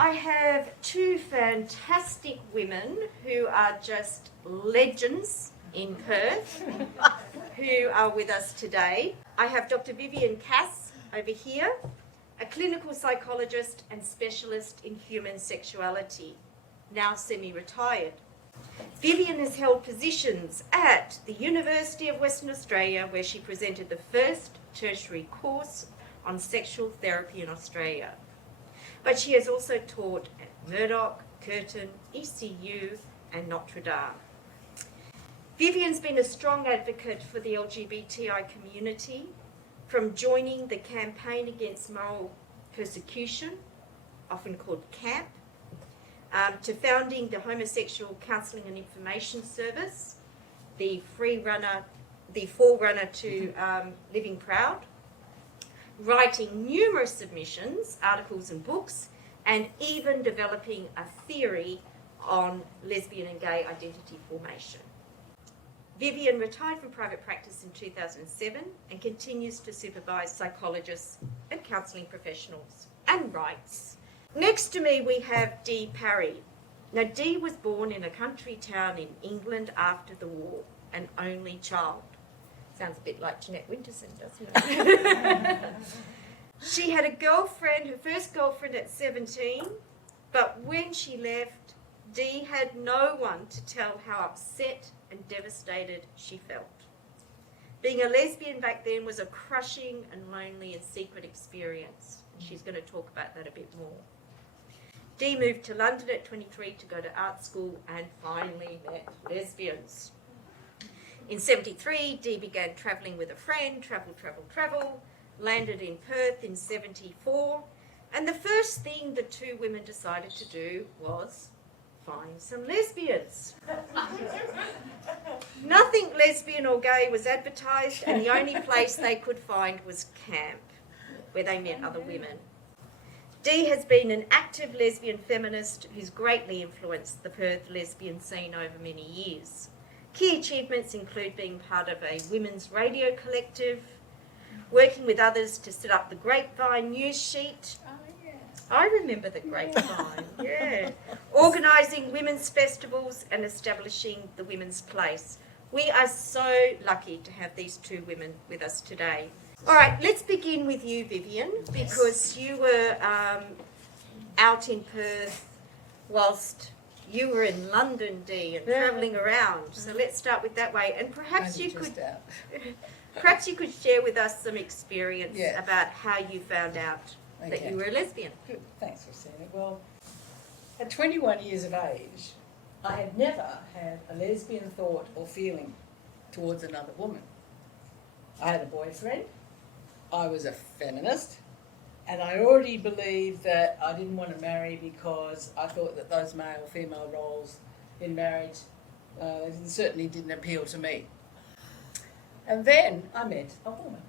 I have two fantastic women who are just legends in Perth who are with us today. I have Dr. Vivienne over here, a clinical psychologist and specialist in human sexuality, now semi-retired. Vivienne has held positions at the University of Western Australia, where she presented the first tertiary course on sexual therapy in Australia. But she has also taught at Murdoch, Curtin, ECU and Notre Dame. Vivienne's been a strong advocate for the LGBTI community, from joining the Campaign Against Moral Persecution, often called CAMP, to founding the Homosexual Counselling and Information Service, the forerunner to Living Proud, writing numerous submissions, articles and books, and even developing a theory on lesbian and gay identity formation. Vivienne retired from private practice in 2007 and continues to supervise psychologists and counselling professionals and writes. Next to me we have Dee Parry. Now Dee was born in a country town in England after the war, an only child. Sounds a bit like Jeanette Winterson, doesn't it? She had a girlfriend, her first girlfriend at 17, but when she left, Dee had no one to tell how upset and devastated she felt. Being a lesbian back then was a crushing and lonely and secret experience. She's going to talk about that a bit more. Dee moved to London at 23 to go to art school and finally met lesbians. In 73, Dee began travelling with a friend, travel, landed in Perth in 74, and the first thing the two women decided to do was find some lesbians. Nothing lesbian or gay was advertised, and the only place they could find was camp, where they met other women. Dee has been an active lesbian feminist who's greatly influenced the Perth lesbian scene over many years. Key achievements include being part of a women's radio collective, working with others to set up the Grapevine news sheet. Oh, yeah. I remember the Grapevine, yeah. Organising women's festivals and establishing the Women's Place. We are so lucky to have these two women with us today. All right, let's begin with you, Vivienne, because you were out in Perth whilst you were in London, Dee, and travelling around. So let's start with that way. And perhaps you could share with us some experience about how you found out that you were a lesbian. Good. Thanks, Christina. Well, at 21 years of age, I had never had a lesbian thought or feeling towards another woman. I had a boyfriend, I was a feminist, and I already believed that I didn't want to marry because I thought that those male-female roles in marriage certainly didn't appeal to me. And then I met a woman.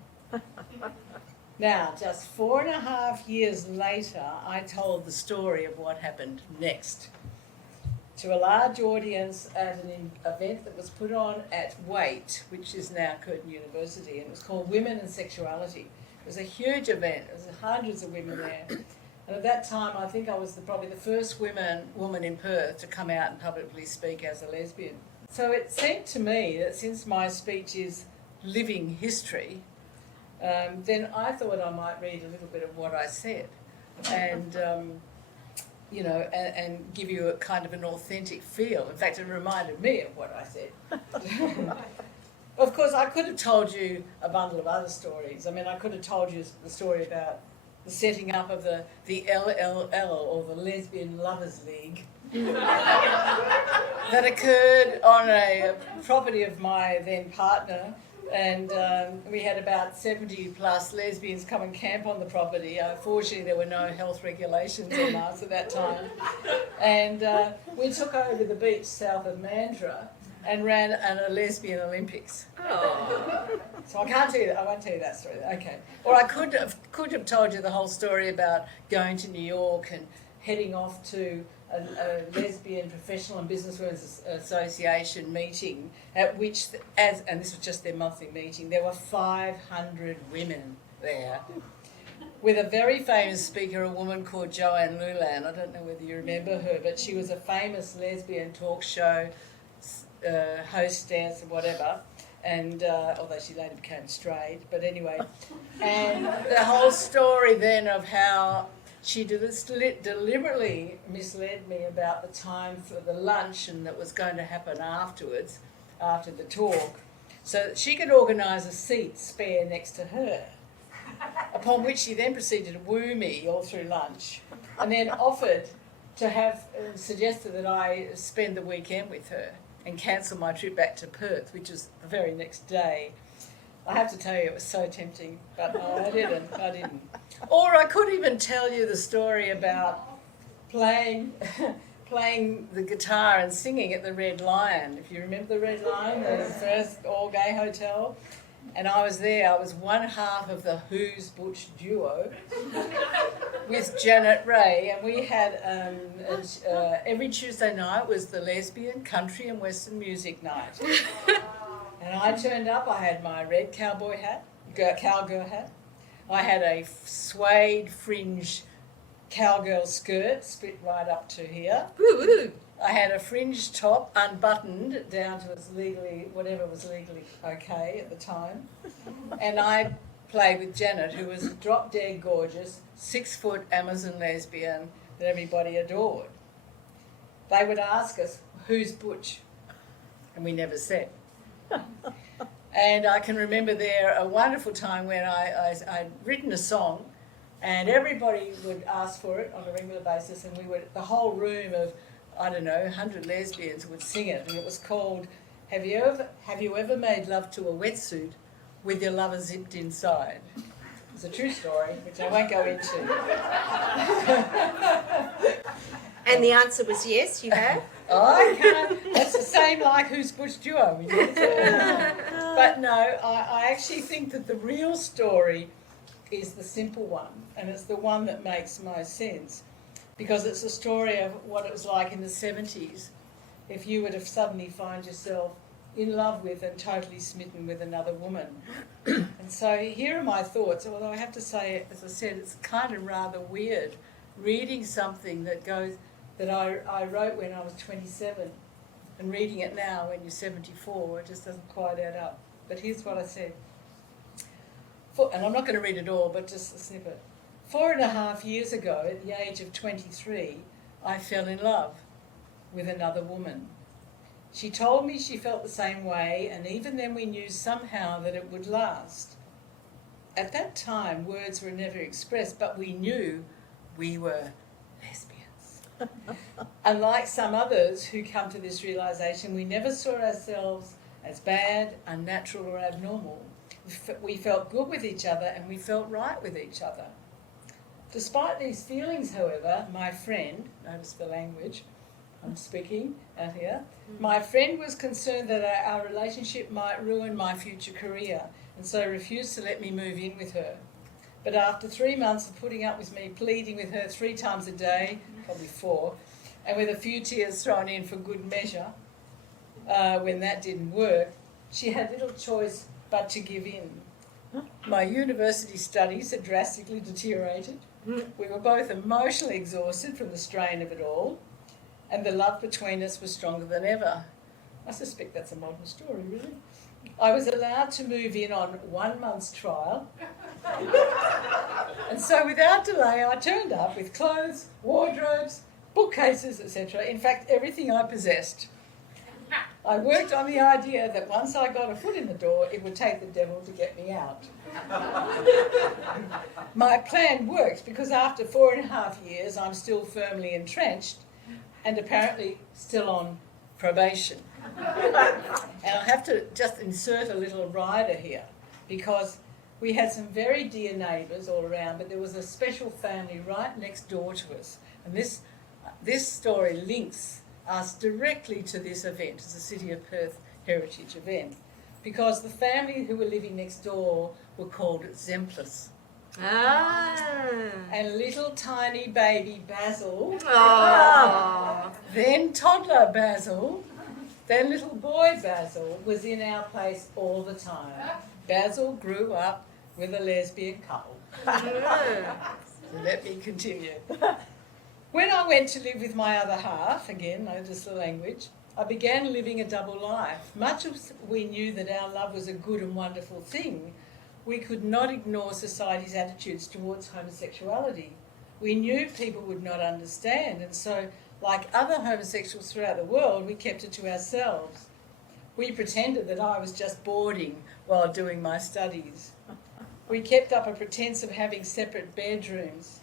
Now, just 4.5 years later, I told the story of what happened next to a large audience at an event that was put on at Waite, which is now Curtin University, and it was called Women and Sexuality. It was a huge event. There was hundreds of women there. And at that time, I think I was probably the first woman in Perth to come out and publicly speak as a lesbian. So it seemed to me that since my speech is living history, then I thought I might read a little bit of what I said and, and give you a kind of an authentic feel. In fact, it reminded me of what I said. Of course, I could have told you a bundle of other stories. I mean, I could have told you the story about the setting up of the LLL, or the Lesbian Lovers League, that occurred on a property of my then partner, and we had about 70 plus lesbians come and camp on the property. Fortunately, there were no health regulations on us at that time. And we took over the beach south of Mandurah and ran a lesbian Olympics. Oh. So I can't tell you that. I won't tell you that story. Okay. Or I could have told you the whole story about going to New York and heading off to a lesbian professional and business women's association meeting at which, and this was just their monthly meeting, there were 500 women there. with a very famous speaker, a woman called Joanne Lulan. I don't know whether you remember her, but she was a famous lesbian talk show hostess or whatever, and although she later became straight, but anyway. And the whole story then of how she deliberately misled me about the time for the luncheon that was going to happen afterwards, after the talk, so that she could organise a seat spare next to her, upon which she then proceeded to woo me all through lunch, and then offered to have, suggested that I spend the weekend with her and cancel my trip back to Perth, which was the very next day. I have to tell you, it was so tempting, but no, I didn't. Or I could even tell you the story about playing the guitar and singing at the Red Lion. If you remember the Red Lion, the first all-gay hotel. And I was there, I was one half of the Who's Butch duo with Janet Ray, and we had, every Tuesday night was the lesbian, country and western music night. And I turned up, I had my red cowboy hat, cowgirl hat. I had a suede fringe cowgirl skirt, split right up to here. I had a fringe top, unbuttoned down to whatever was legally okay at the time. And I played with Janet, who was drop dead gorgeous, 6-foot Amazon lesbian that everybody adored. They would ask us, who's Butch? And we never said. And I can remember there a wonderful time when I'd written a song and everybody would ask for it on a regular basis, and the whole room of, I don't know, 100 lesbians would sing it, and it was called Have You Ever Made Love to a Wetsuit with Your Lover Zipped Inside? It's a true story, which I won't go into. And the answer was yes, you have? I can't. That's the same like Who's Butch duo. But no, I actually think that the real story is the simple one, and it's the one that makes most sense, because it's a story of what it was like in the 70s if you were to suddenly find yourself in love with and totally smitten with another woman. And so here are my thoughts, although I have to say, as I said, it's kind of rather weird reading something that I wrote when I was 27 and reading it now when you're 74. It just doesn't quite add up. But here's what I said. And I'm not going to read it all, but just a snippet. 4.5 years ago, at the age of 23, I fell in love with another woman. She told me she felt the same way, and even then we knew somehow that it would last. At that time, words were never expressed, but we knew we were lesbians. Unlike some others who come to this realisation, we never saw ourselves as bad, unnatural or abnormal. We felt good with each other and we felt right with each other. Despite these feelings, however, my friend, notice the language I'm speaking out here, my friend was concerned that our relationship might ruin my future career, and so refused to let me move in with her. But after 3 months of putting up with me, pleading with her 3 times a day, probably 4, and with a few tears thrown in for good measure, when that didn't work, she had little choice but to give in. My university studies had drastically deteriorated. We were both emotionally exhausted from the strain of it all, and the love between us was stronger than ever. I suspect that's a modern story, really. I was allowed to move in on 1 month's trial, and so without delay I turned up with clothes, wardrobes, bookcases, etc. In fact, everything I possessed. I worked on the idea that once I got a foot in the door, it would take the devil to get me out. My plan worked because after 4.5 years, I'm still firmly entrenched and apparently still on probation. And I have to just insert a little rider here, because we had some very dear neighbours all around, but there was a special family right next door to us. And this story links us directly to this event. It's a City of Perth heritage event, because the family who were living next door were called Zemplus. And little tiny baby Basil, then toddler Basil, then little boy Basil was in our place all the time. Basil grew up with a lesbian couple. Let me continue. When I went to live with my other half, again, notice the language, I began living a double life. Much as we knew that our love was a good and wonderful thing, we could not ignore society's attitudes towards homosexuality. We knew people would not understand, and so, like other homosexuals throughout the world, we kept it to ourselves. We pretended that I was just boarding while doing my studies. We kept up a pretense of having separate bedrooms,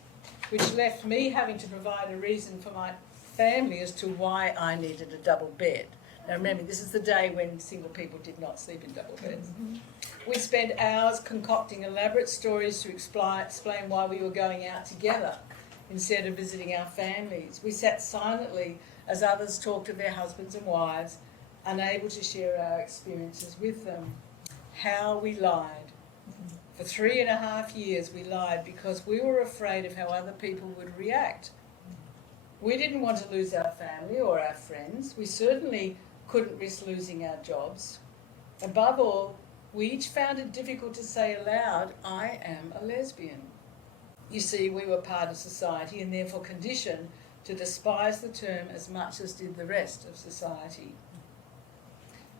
which left me having to provide a reason for my family as to why I needed a double bed. Now remember, this is the day when single people did not sleep in double beds. We spent hours concocting elaborate stories to explain why we were going out together instead of visiting our families. We sat silently as others talked of their husbands and wives, unable to share our experiences with them. How we lied. For 3.5 years we lied because we were afraid of how other people would react. We didn't want to lose our family or our friends. We certainly couldn't risk losing our jobs. Above all, we each found it difficult to say aloud, I am a lesbian. You see, we were part of society and therefore conditioned to despise the term as much as did the rest of society.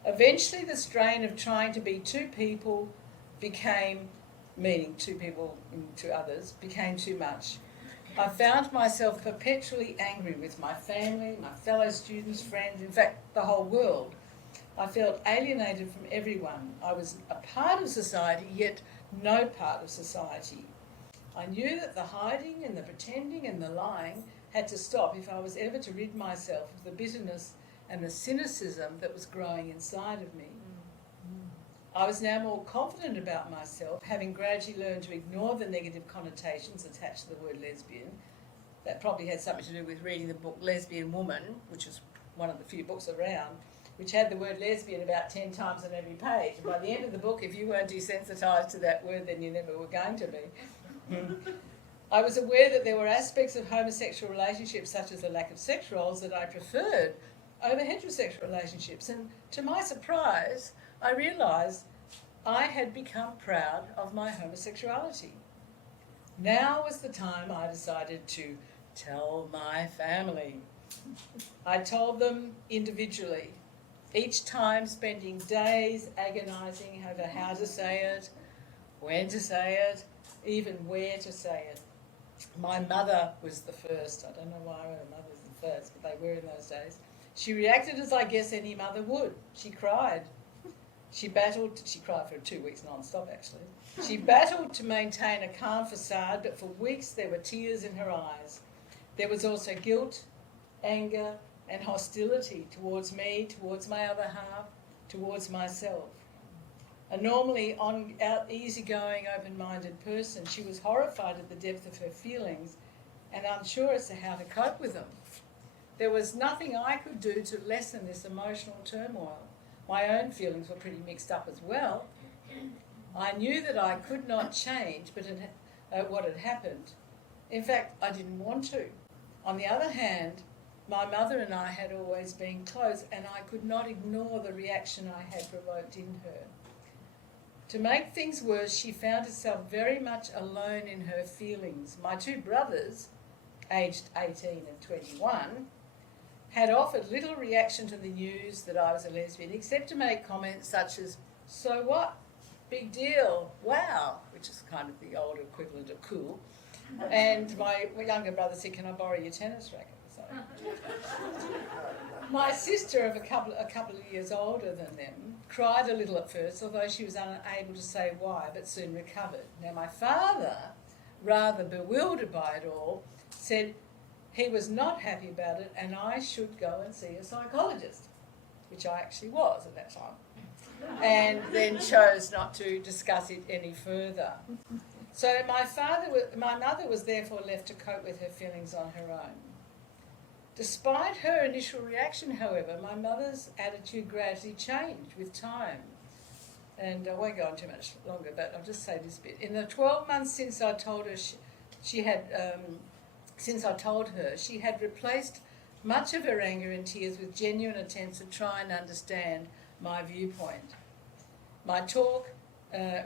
Eventually, the strain of trying to be two people became, meaning two people to others, became too much. I found myself perpetually angry with my family, my fellow students, friends, in fact, the whole world. I felt alienated from everyone. I was a part of society, yet no part of society. I knew that the hiding and the pretending and the lying had to stop if I was ever to rid myself of the bitterness and the cynicism that was growing inside of me. I was now more confident about myself, having gradually learned to ignore the negative connotations attached to the word lesbian. That probably had something to do with reading the book Lesbian Woman, which is one of the few books around, which had the word lesbian about 10 times on every page. And by the end of the book, if you weren't desensitised to that word, then you never were going to be. I was aware that there were aspects of homosexual relationships, such as the lack of sex roles, that I preferred over heterosexual relationships. And to my surprise, I realised I had become proud of my homosexuality. Now was the time I decided to tell my family. I told them individually, each time spending days agonising over how to say it, when to say it, even where to say it. My mother was the first. I don't know why her mother was the first, but they were in those days. She reacted as I guess any mother would. She cried. She cried for 2 weeks non-stop actually. She battled to maintain a calm facade, but for weeks there were tears in her eyes. There was also guilt, anger and hostility towards me, towards my other half, towards myself. A normally easygoing, open-minded person, she was horrified at the depth of her feelings and unsure as to how to cope with them. There was nothing I could do to lessen this emotional turmoil. My own feelings were pretty mixed up as well. I knew that I could not change what had happened. In fact, I didn't want to. On the other hand, my mother and I had always been close, and I could not ignore the reaction I had provoked in her. To make things worse, she found herself very much alone in her feelings. My two brothers, aged 18 and 21, had offered little reaction to the news that I was a lesbian, except to make comments such as, so what? Big deal, wow, which is kind of the older equivalent of cool. And my younger brother said, can I borrow your tennis racket? So, my sister, of a couple of years older than them, cried a little at first, although she was unable to say why, but soon recovered. Now my father, rather bewildered by it all, said he was not happy about it and I should go and see a psychologist, which I actually was at that time, and then chose not to discuss it any further. So my mother was therefore left to cope with her feelings on her own. Despite her initial reaction, however, my mother's attitude gradually changed with time. And I won't go on too much longer, but I'll just say this bit. In the 12 months since I told her she had replaced much of her anger and tears with genuine attempts to try and understand my viewpoint. My talk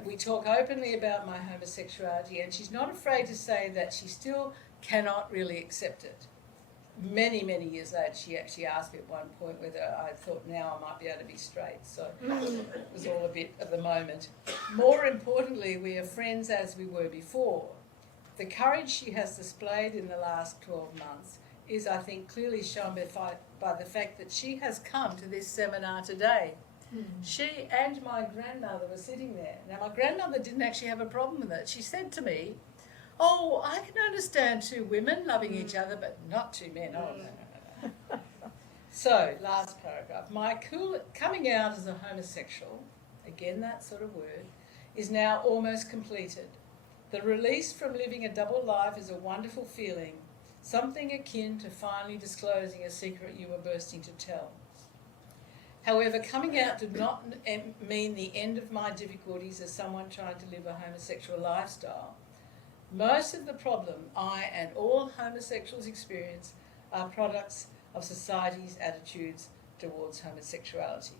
We talk openly about my homosexuality, and she's not afraid to say that she still cannot really accept it. Many, many years later, she actually asked me at one point whether I thought now I might be able to be straight. So it was all a bit of the moment. More importantly, we are friends as we were before. The courage she has displayed in the last 12 months is, I think, clearly shown by the fact that she has come to this seminar today. She and my grandmother were sitting there. Now, my grandmother didn't actually have a problem with it. She said to me, "Oh, I can understand two women loving each other, but not two men." Oh, no. So, last paragraph. My coming out as a homosexual, again that sort of word, is now almost completed. The release from living a double life is a wonderful feeling, something akin to finally disclosing a secret you were bursting to tell. However, coming out did not mean the end of my difficulties as someone trying to live a homosexual lifestyle. Most of the problem I and all homosexuals experience are products of society's attitudes towards homosexuality.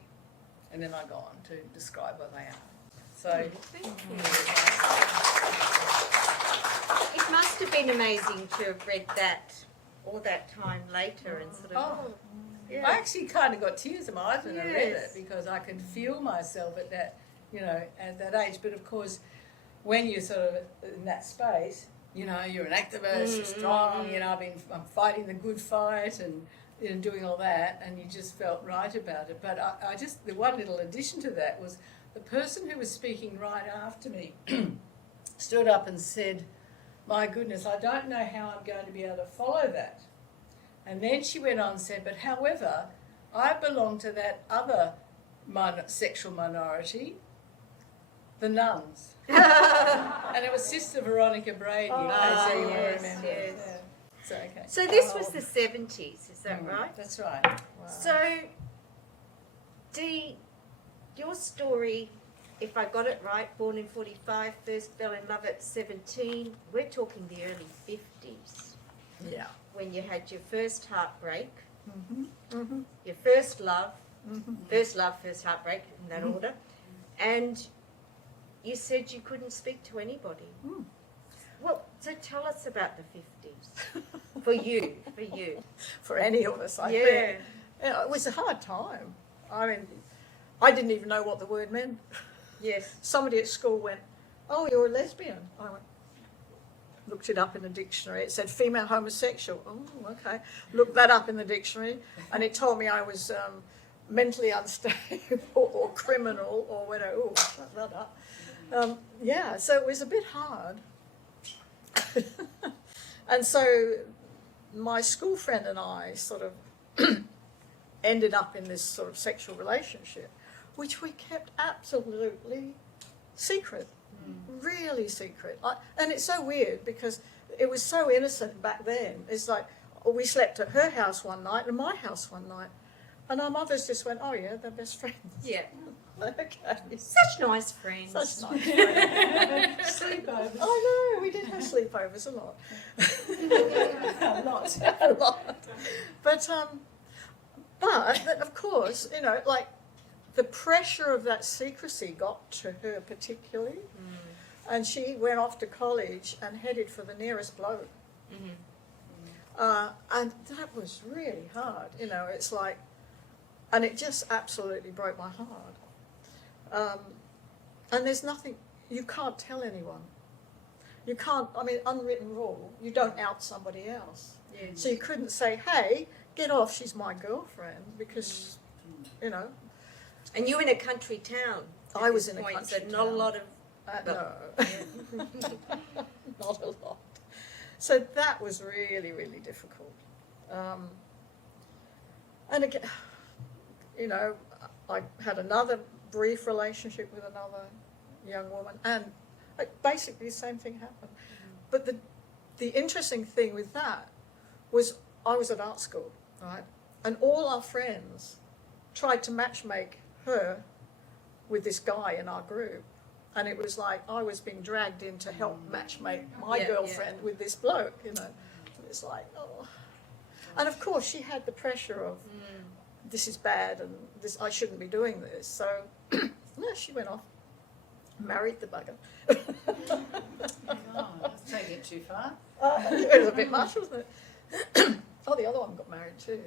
And then I go on to describe what they are. So, Thank you. It must have been amazing to have read that all that time later and sort of... Yeah. I actually kind of got tears in my eyes when I read it, Yes. because I could feel myself at that, at that age. But of course, when you're sort of in that space, you're an activist, you're strong, I'm fighting the good fight and doing all that, and you just felt right about it. But I just, the one little addition to that was the person who was speaking right after me stood up and said, "My goodness, I don't know how I'm going to be able to follow that." And then she went on and said, "But however, I belong to that other sexual minority, the nuns." And it was Sister Veronica Brady. yes, remember. yes. Yeah. So, okay. So this was the 70s, is that right? That's right. Wow. So, Dee, your story, if I got it right, born in 45, first fell in love at 17, we're talking the early 50s. Yeah. When you had your first heartbreak, Mm-hmm. your first love, first heartbreak, in that order, and you said you couldn't speak to anybody. Well, so tell us about the 50s. For you. For any of us, I Yeah. think. Yeah, it was a hard time. I mean, I didn't even know what the word meant. Yes. Somebody at school went, "Oh, you're a lesbian." I went, looked it up in the dictionary. It said female homosexual. Oh, okay. Looked that up in the dictionary, and it told me I was mentally unstable or criminal or whatever. Oh, shut that up. Yeah, so it was a bit hard. And so my school friend and I sort of ended up in this sort of sexual relationship, which we kept absolutely secret, really secret. And it's so weird because it was so innocent back then. It's like we slept at her house one night and my house one night. And our mothers just went, "Oh yeah, they're best friends." Yeah. Okay. Such nice friends. Such nice friends. Sleepovers. I know, we did have sleepovers a lot. A lot. A lot. But of course, like the pressure of that secrecy got to her particularly, and she went off to college and headed for the nearest bloke. And that was really hard. It's like, and it just absolutely broke my heart. And there's nothing, you can't tell anyone. You can't, unwritten rule, you don't out somebody else. Yeah. So you couldn't say, "Hey, get off, she's my girlfriend," because, And you in a country town. I was at in this a point, country so not a town. lot of. No, not a lot. So that was really, really difficult. And again, I had another brief relationship with another young woman, and basically the same thing happened. But the interesting thing with that was I was at art school, right? And all our friends tried to matchmake her with this guy in our group. And it was like I was being dragged in to help matchmake my girlfriend with this bloke, It's like, oh. And of course she had the pressure of, this is bad and I shouldn't be doing this. So, she went off. married the bugger. Oh, that's taking it too far. It was a bit much, wasn't it? Oh, the other one got married too.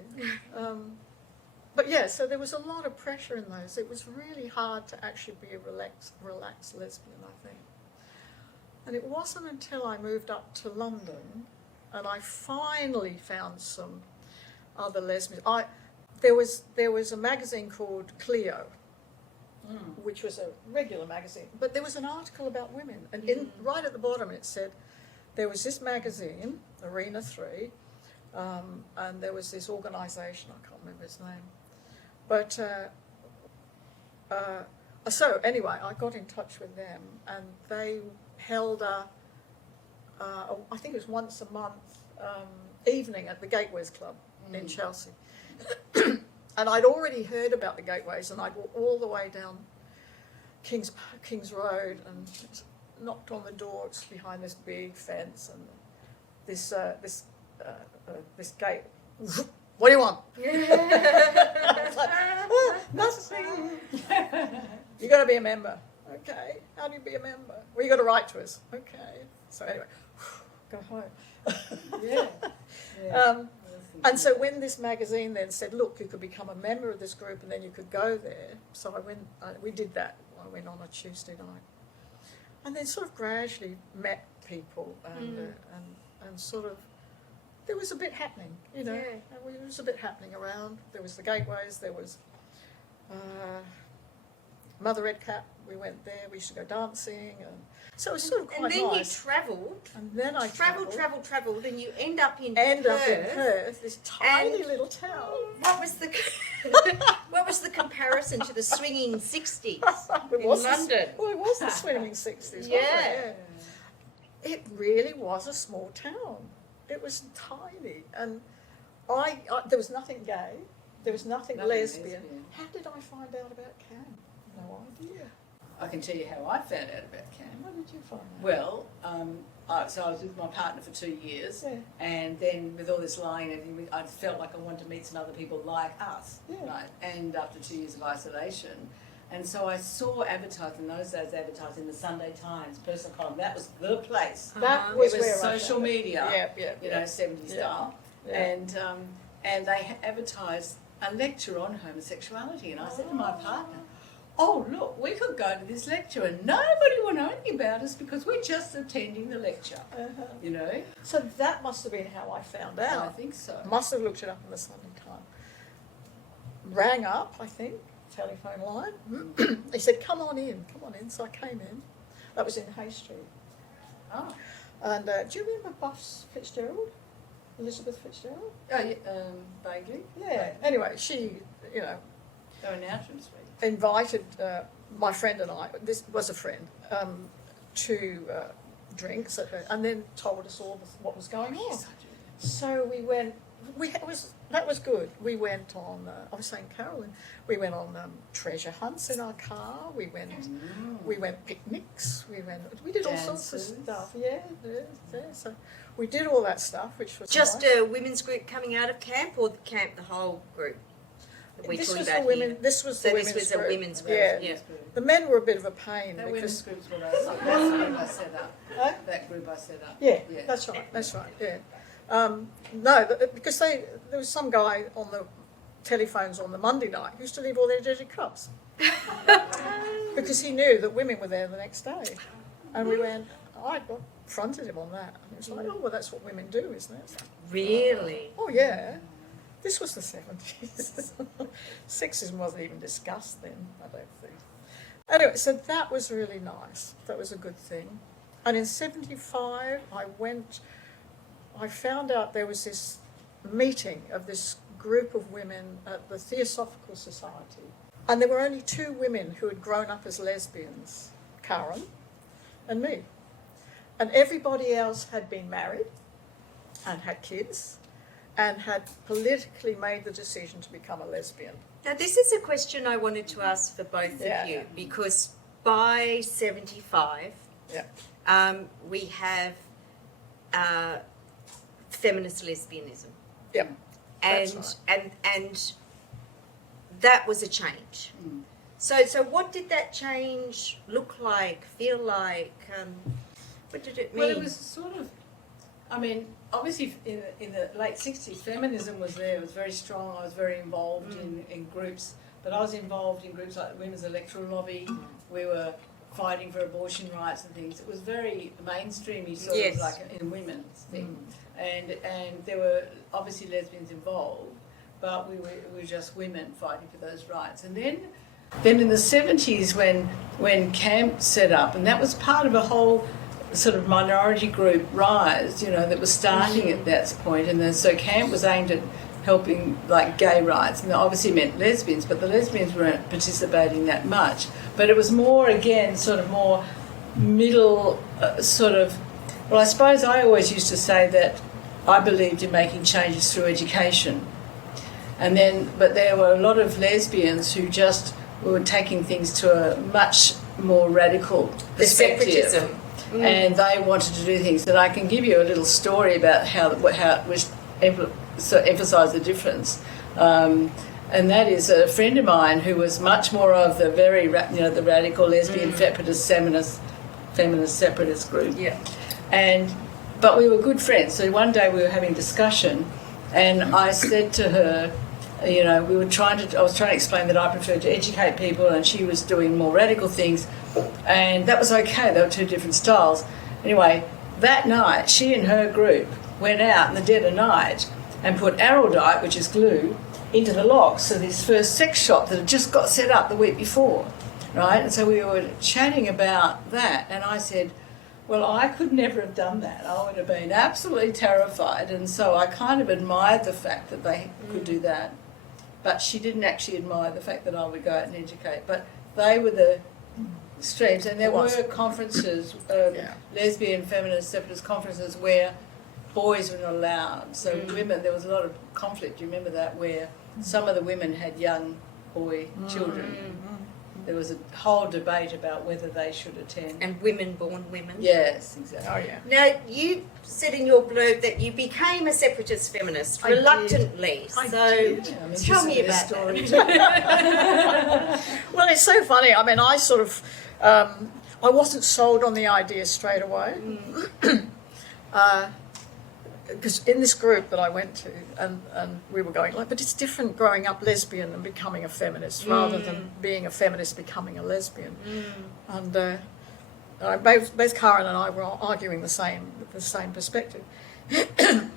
But yeah, so there was a lot of pressure in those. It was really hard to actually be a relaxed lesbian, I think. And it wasn't until I moved up to London and I finally found some other lesbians. There was a magazine called Clio, which was a regular magazine, but there was an article about women, and right at the bottom it said there was this magazine, Arena 3, and there was this organisation, I can't remember its name, but so anyway, I got in touch with them, and they held I think it was once a month evening at the Gateways Club in Chelsea. And I'd already heard about the Gateways, and I'd walk all the way down King's Road and knocked on the door. It's behind this big fence, and this gate. What do you want? I was like, oh, nothing. You got to be a member. Okay. How do you be a member? Well, you got to write to us. Okay. So anyway, go home. Yeah. And so when this magazine then said, look, you could become a member of this group and then you could go there. So I went, we did that. I went on a Tuesday night. And then sort of gradually met people and sort of, there was a bit happening, you know. Yeah. There was a bit happening around. There was the Gateways, there was Mother Redcap, we went there, we used to go dancing, and so it was sort of quite nice. And then you travelled. And then I travelled, and you end up in Perth, this tiny little town. What was the comparison to the swinging 60s in London? It was the swinging 60s, wasn't it? Yeah. It really was a small town. It was tiny, and I there was nothing gay, there was nothing lesbian. How did I find out about Cam? No idea. I can tell you how I found out about Cam. How did you find out? Well, so I was with my partner for 2 years, and then with all this lying and everything, I felt like I wanted to meet some other people like us, right? And after 2 years of isolation, and so I saw advertised in those days, advertised in the Sunday Times personal column. That was the place. That was it was where social media, you know, 70s style, and they advertised a lecture on homosexuality, and I said to my partner, oh, look, we could go to this lecture and nobody will know anything about us because we're just attending the lecture, you know. So that must have been how I found out. I think so. Must have looked it up in the Sunday Times. Rang up, I think, telephone line. They said, come on in. So I came in. That was in Hay Street. Oh. And do you remember Buffs Fitzgerald? Elizabeth Fitzgerald? Oh, yeah, vaguely. Yeah. Anyway, she, you know, They were in Outram Street. invited my friend and I, this was a friend, to drinks, and then told us all what was going on. Yes, I do. So we went, that was good. We went on, I was saying Carolyn, we went on treasure hunts in our car, we went picnics, we did all sorts of stuff. Yeah, so we did all that stuff, which was Just nice. a women's group coming out of camp, or the camp, the whole group? This was the women. This was the women's group. This was a women's group. Yeah. The men were a bit of a pain That because women's group's what that's the group I set up. Huh? That group I set up. Yeah, that's right. Yeah. Because there was some guy on the telephones on the Monday night who used to leave all their dirty cups because he knew that women were there the next day, and we went. I confronted him on that, and he was like, "Oh, well, that's what women do, isn't it?" Really? Oh yeah. This was the 70s. Sexism wasn't even discussed then, I don't think. Anyway, so that was really nice. That was a good thing. And in 75, I found out there was this meeting of this group of women at the Theosophical Society. And there were only 2 women who had grown up as lesbians, Karen and me. And everybody else had been married and had kids and had politically made the decision to become a lesbian. Now, this is a question I wanted to ask for both of you, because by 75, we have feminist lesbianism. Yep. And that was a change. So what did that change look like, feel like? What did it mean? Well, it was sort of, I mean, obviously in the late 60s, feminism was there, it was very strong, I was very involved in groups, but I was involved in groups like the Women's Electoral Lobby, we were fighting for abortion rights and things. It was very mainstreamy, sort of like in women's thing. And there were obviously lesbians involved, but we were just women fighting for those rights. And then in the 70s when CAMP set up, and that was part of a whole sort of minority group rise, you know, that was starting at that point. And then so CAMP was aimed at helping like gay rights, and that obviously meant lesbians, but the lesbians weren't participating that much. But it was more, again, sort of more middle sort of, well, I suppose I always used to say that I believed in making changes through education. And then, but there were a lot of lesbians who just were taking things to a much more radical perspective. And they wanted to do things. And I can give you a little story about how it was emphasise the difference. And that is a friend of mine who was much more of the very, the radical lesbian feminist separatist group. Yeah. But we were good friends. So one day we were having discussion, and I said to her, I was trying to explain that I preferred to educate people, and she was doing more radical things, and that was okay. They were two different styles. Anyway, that night, she and her group went out in the dead of night and put araldite, which is glue, into the locks of this first sex shop that had just got set up the week before, right? And so we were chatting about that, and I said, well, I could never have done that. I would have been absolutely terrified, and so I kind of admired the fact that they could do that. But she didn't actually admire the fact that I would go out and educate. But they were the streams, and there were conferences, lesbian, feminist, separatist conferences where boys were not allowed. So women, there was a lot of conflict. Do you remember that? Where some of the women had young boy children. There was a whole debate about whether they should attend. And women-born women. Yes, exactly. Oh, yeah. Now, you said in your blurb that you became a separatist feminist reluctantly. I So did. tell me about that. Well, it's so funny. I mean, I sort of, I wasn't sold on the idea straight away. Because in this group that I went to, and we were going like, but it's different growing up lesbian and becoming a feminist rather than being a feminist becoming a lesbian. And both Karen and I were arguing the same perspective. And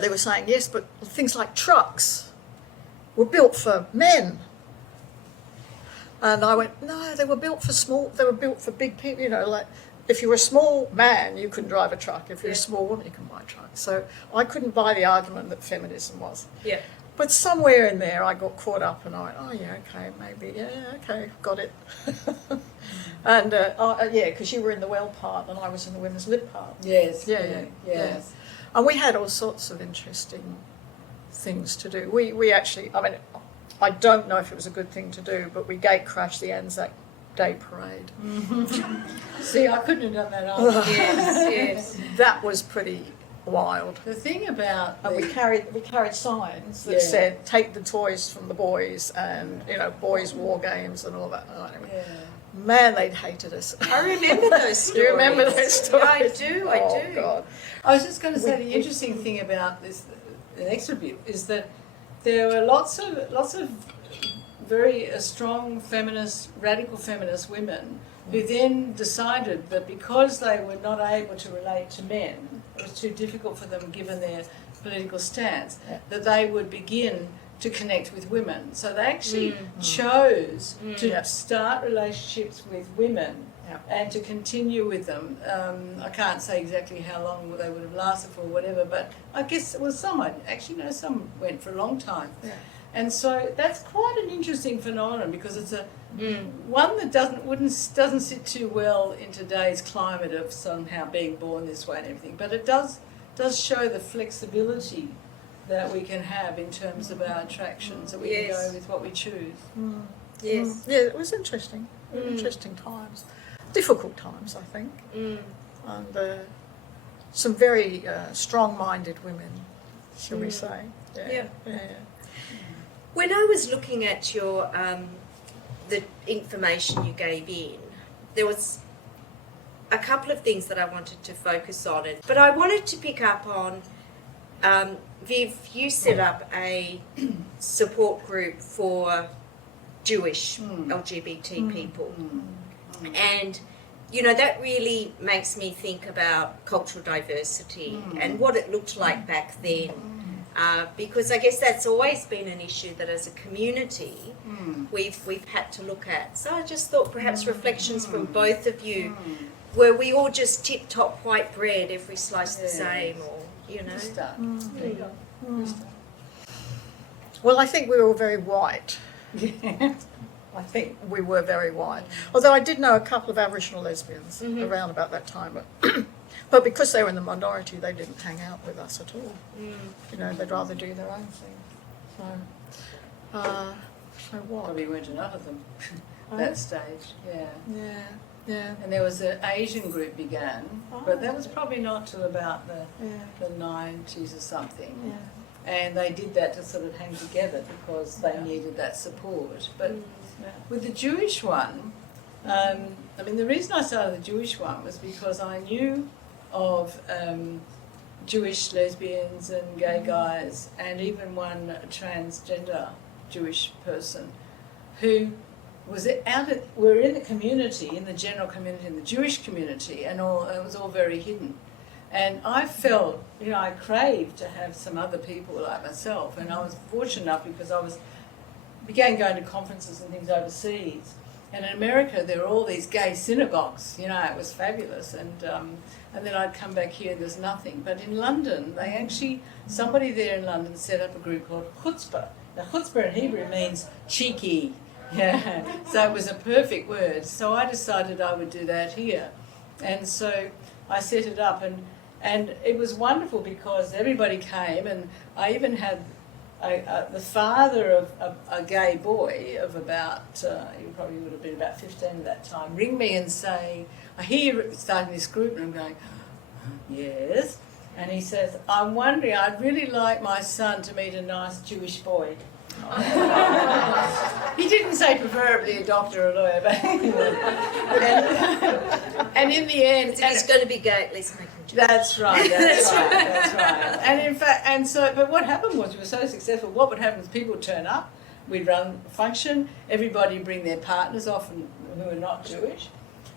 they were saying, yes, but things like trucks were built for men. And I went, no, they were built for big people, like, if you were a small man, you couldn't drive a truck. If you're a small woman, you can buy a truck. So I couldn't buy the argument that feminism was. Yeah. But somewhere in there, I got caught up and I went, oh, yeah, okay, maybe, okay, got it. And, because you were in the well part and I was in the women's lib part. Yes. Yeah. And we had all sorts of interesting things to do. We actually, I mean, I don't know if it was a good thing to do, but we gate crashed the Anzac Day parade. See, I couldn't have done that either. Yes. That was pretty wild. The thing about And we carried signs that said, take the toys from the boys and, boys' war games and all that. Man, they'd hated us. I remember those stories. Do you remember those stories? I do. Oh, God. I was just going to say the interesting thing about this, the next review, is that there were lots of very strong radical feminist women who then decided that because they were not able to relate to men, it was too difficult for them given their political stance, that they would begin to connect with women. So they actually chose to start relationships with women and to continue with them. I can't say exactly how long they would have lasted for or whatever, but I guess some went for a long time. Yeah. And so that's quite an interesting phenomenon because it's one that doesn't sit too well in today's climate of somehow being born this way and everything. But it does show the flexibility that we can have in terms of our attractions, that we can go with what we choose. Yes. Yeah, it was interesting. Interesting times. Difficult times, I think. And some very strong-minded women, shall we say. Yeah. When I was looking at your the information you gave in, there was a couple of things that I wanted to focus on. But I wanted to pick up on, Viv, you set up a support group for Jewish LGBT people. And, you know, that really makes me think about cultural diversity and what it looked like back then. Because I guess that's always been an issue that as a community we've had to look at. So I just thought perhaps reflections from both of you, were we all just tip-top white bread, every slice the same, or, you know? Well, I think we were very white. I think we were very white. Although I did know a couple of Aboriginal lesbians around about that time, but because they were in the minority, they didn't hang out with us at all. You know, they'd rather do their own thing. So what? Probably weren't enough of them at that stage, Yeah. And there was an Asian group began, but that was probably not till about the 90s or something. And they did that to sort of hang together because they needed that support. But with the Jewish one, I mean, the reason I started the Jewish one was because I knew of Jewish lesbians and gay guys, and even one transgender Jewish person who were in the community, in the general community, in the Jewish community, and it was all very hidden. And I felt, you know, I craved to have some other people like myself, and I was fortunate enough because I began going to conferences and things overseas. And in America, there were all these gay synagogues, you know, it was fabulous. And then I'd come back here and there's nothing. But in London, somebody there in London set up a group called chutzpah. Now, chutzpah in Hebrew means cheeky. Yeah, so it was a perfect word. So I decided I would do that here. And so I set it up, and it was wonderful because everybody came, and I even had the father of a gay boy of about, he probably would have been about 15 at that time, ring me and say, I hear you're starting this group, and I'm going, yes. And he says, I'm wondering, I'd really like my son to meet a nice Jewish boy. He didn't say preferably a doctor or a lawyer, but and in the end, If he's going to be gay, at least make him Jewish. That's right. And in fact, but what happened was we were so successful. What would happen is people would turn up, we'd run a function, everybody would bring their partners, often who were not Jewish,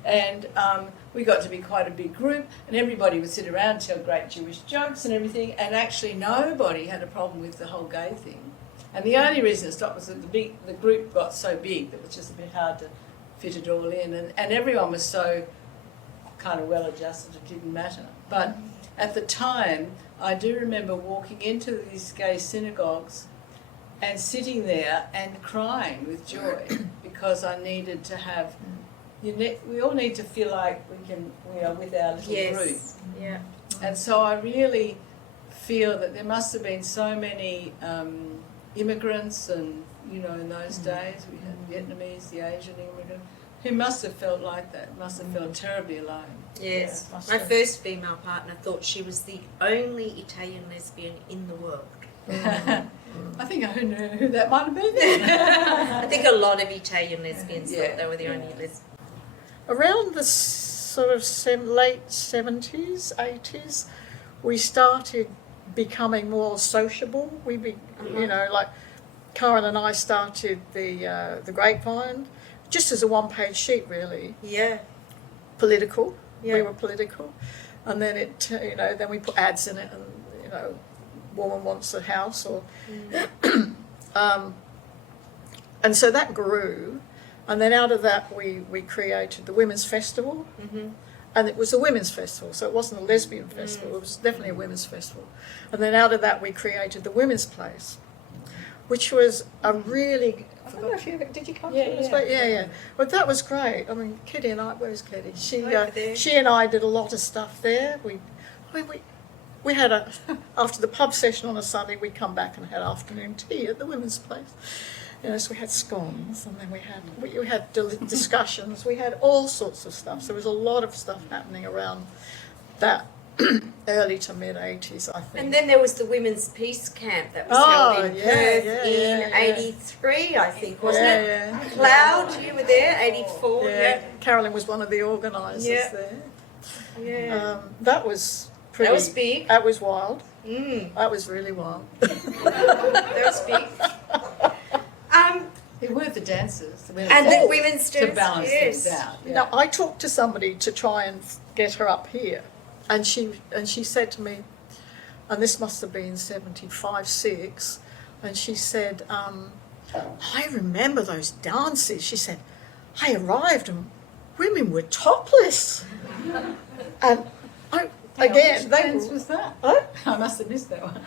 and we got to be quite a big group, and everybody would sit around and tell great Jewish jokes and everything, and actually nobody had a problem with the whole gay thing. And the only reason it stopped was that the group got so big that it was just a bit hard to fit it all in, and everyone was so kind of well adjusted it didn't matter. But at the time, I do remember walking into these gay synagogues and sitting there and crying with joy because I needed to have, we all need to feel like we are with our little group. Yeah. And so I really feel that there must have been so many immigrants, and you know, in those days we had Vietnamese, the Asian immigrants, who must have felt like that, must have felt terribly alone. Yes. My first female partner thought she was the only Italian lesbian in the world. I think I know who that might have been then. I think a lot of Italian lesbians thought they were the only lesbians. Around the sort of late 70s, 80s, we started becoming more sociable. You know, like Karen and I started the Grapevine, just as a one-page sheet, really. Yeah. Political. Yeah. We were political, and then then we put ads in it, and you know, woman wants a house, or, and so that grew, and then out of that we created the Women's Festival. And it was a women's festival, so it wasn't a lesbian festival, it was definitely a women's festival. And then out of that we created the Women's Place, which was a really, I don't know if did you come to this place? Yeah. But that was great. I mean, Kitty and I, where's Kitty? She and I did a lot of stuff there. We had after the pub session on a Sunday, we'd come back and had afternoon tea at the Women's Place. You know, so we had scones, and then we had discussions. We had all sorts of stuff. So there was a lot of stuff happening around that. early to mid 80s, I think. And then there was the Women's Peace Camp that was Oh, held in yeah, Perth yeah, in yeah, yeah. 83, I think, wasn't Yeah, it? yeah. Cloud, you were there, 84. Yeah, Carolyn was one of the organisers Yeah. there. Yeah. That was pretty. That was big. That was wild. Mm. That was really wild. That was big. There were the dancers. And the women's to dance, balance yes. things out. Yeah. Now, I talked to somebody to try and get her up here, and she said to me, and this must have been 75, 6, and she said, I remember those dances. She said, I arrived and women were topless. And Which they dance was that? Huh? I must have missed that one.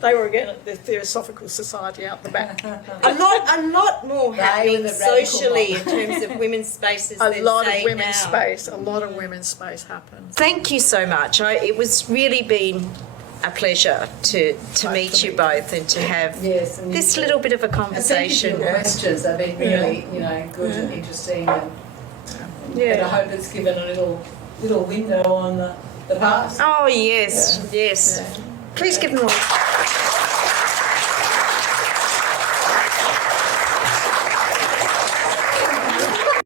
They were again at the Theosophical Society out the back. A lot more They happening were the radical socially in mob. terms of women's spaces A than lot say of women's now. space. A lot of women's space happened. Thank you so much. It was really been a pleasure to meet you both and to have Yes, and this little bit of a And thank you for conversation. your questions. They've been really, good and interesting, and I hope it's given a little window on the past. Oh yes, yes. Yeah. Please give them a